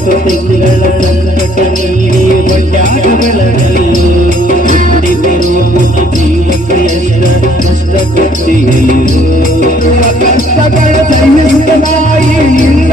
ತಿಂಗಳ ಸಂಗಟ ನೀಡಿ ಹೊಟ್ಯಾಗ ಬೆಳೆದಲ್ಲೋ ಹುಟ್ಟಿ ಬರುವ ಮುನ ಜೀವಂಕಯಲ್ಲ ಕಷ್ಟ ಕೊಟ್ಟಿಯಲ್ಲೋ ಕಷ್ಟಗಳ ಸಹಿಸಿದ ನಾಯಿ ನಿನ್ನ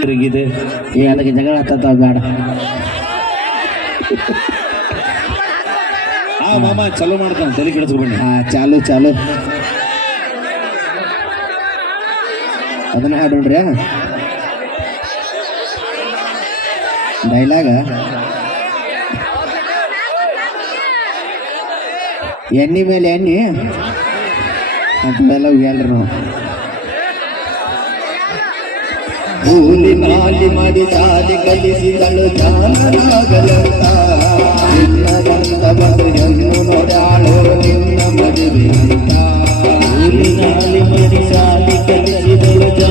ತಿರುಗಿದೆ. ಏ ಅದಕ್ಕೆ ಜಗಳ ಹತ್ತತ್ತ ಬೇಡ. ಆ ಮಾಮ ಚಲೋ ಮಾಡ್ತಾನೆ ತಲೆ ಕೆಡಿಸ್ಕೊಂಡು ಹಾ ಚಾಲು ಚಾಲು. ಅದನ್ನ ಹಾಡೋಣ್ರಿ ಡೈಲಾಗ. ಎಣ್ಣೆ ಮೇಲೆ ಎಣ್ಣೆ. ಅಂತೆಲ್ಲ ಹೇಳ್ರಿ ನಾವು. ಕೂಲಿ ನಾಲಿ ಮಾಡಿ ಶಾಲೆ ಕಲಿಸಿದಳು ಜಾನನಾಗಲಂತ ನಿನ್ನ ಬಂದವರು ಹೆಣ್ಣು ನೋಡಾಳು ನಿನ್ನ ಮದುವೆ ಅಂತ ಕೂಲಿ ನಾಲಿ ಮಾಡಿ ಶಾಲೆ ಕಲಿಸಿದಳು ಜಾನನಾಗಲಂತ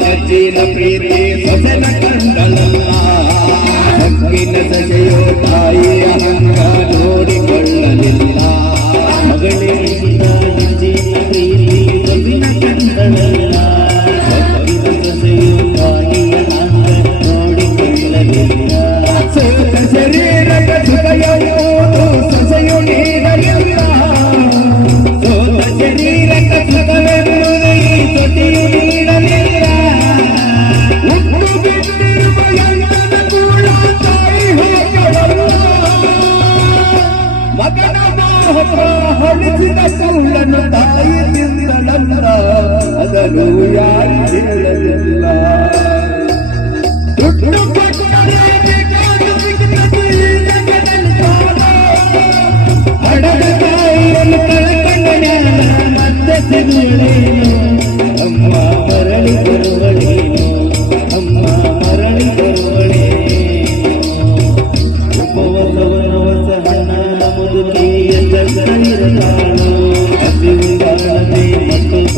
ಹೆಚ್ಚಿನ ಪ್ರೀತಿ ಸೊಸೆನ ಕಂಡಲಲ್ಲ ಹಕ್ಕಿನ ಸಜೆಯೋ ತಾಯಿಯ ಹಂಗ ನೋಡಿಕೊಳ್ಳಲಿಲ್ಲ. ಮಗಳಿಗಿಂತ ಯಜ್ಜಿನ ಪ್ರೀತಿ ಸೊಸೆನ ಕಂಡಲಲ್ಲ ಹಕ್ಕಿನ ಸಜೆಯೋ ತಾಯಿಯ ಹಂಗ ನೋಡಿಕೊಳ್ಳಲಿಲ್ಲ. ಸೋತ ಶರೀರದ ಸುಖಯವುದು ಸೊಸೆಯು ಸೋತ ಶರೀರಕ ಸುಖವೆನ್ನುವುದು ಈ ಸೊಸೆಯು ಹಳಿಸಿದ ಕಲ್ಲನ್ನು ತಾಯಿ ತಿಂದಳಲ್ಲ. ಅದನ್ನು ಯಾರು ಹೇಳಲಿಲ್ಲ. ಹಡದ ತಾಯಿಯನ್ನು ಕಳಕಂಡ ಮತ್ತೆ ಸಿಗಲೇನು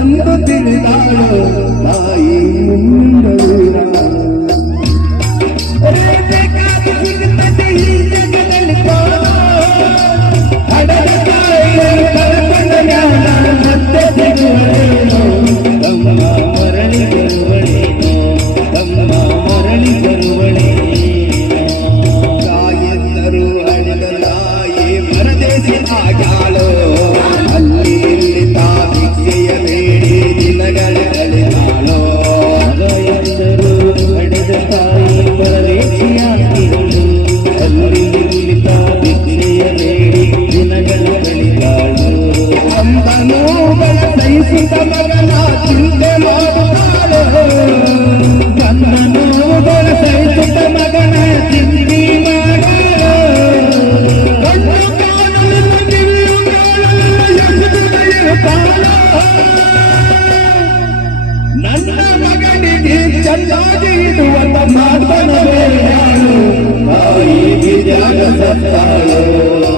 ಎಂದು ತಿಳಿದಾಳು ಮಗನಿಗೆ ಚೆನ್ನಾಗಿ ಇಡುವಂತ ಮಾತನ ಬೇಡ ತಾಯಿ ಜಾಗ ಸತ್ತಾಳೋ